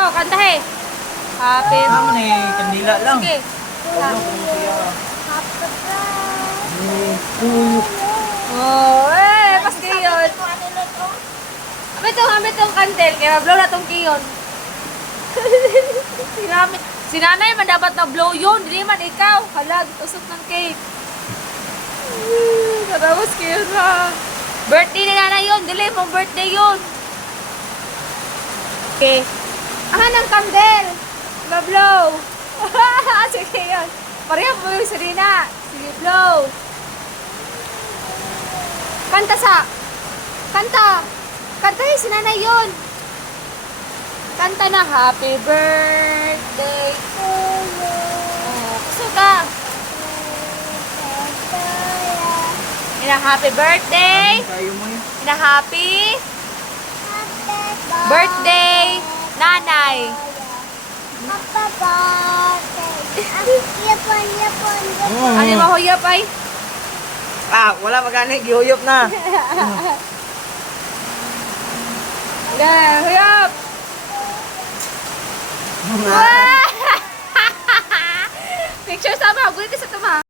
Oh, kantahe. Happy. Naman eh, kandila lang. Sige. Oh, pas kiyon. Amit tong kandel, kaya blow na tong kiyon. Si nanay man dapat na blow yun, hindi man ikaw. Halag, tusok ng cake. Katapos kiyon ha. Birthday ni nanay yun, dili mong birthday yun. Okay. Ng kandel. Ma-blow. Sige yun. Pareho mo yung Serena. Sige, blow. Kanta sa. Kanta. Kanta yung sinanay yun. Kanta na happy birthday to you. Gusto ka. Ina happy birthday. Kayo mo yun. Ina happy birthday nanay. Ano mo huyop ay? Ah, wala magani, gihuyop na. Huyop. Picture sama, gulit sa tuma.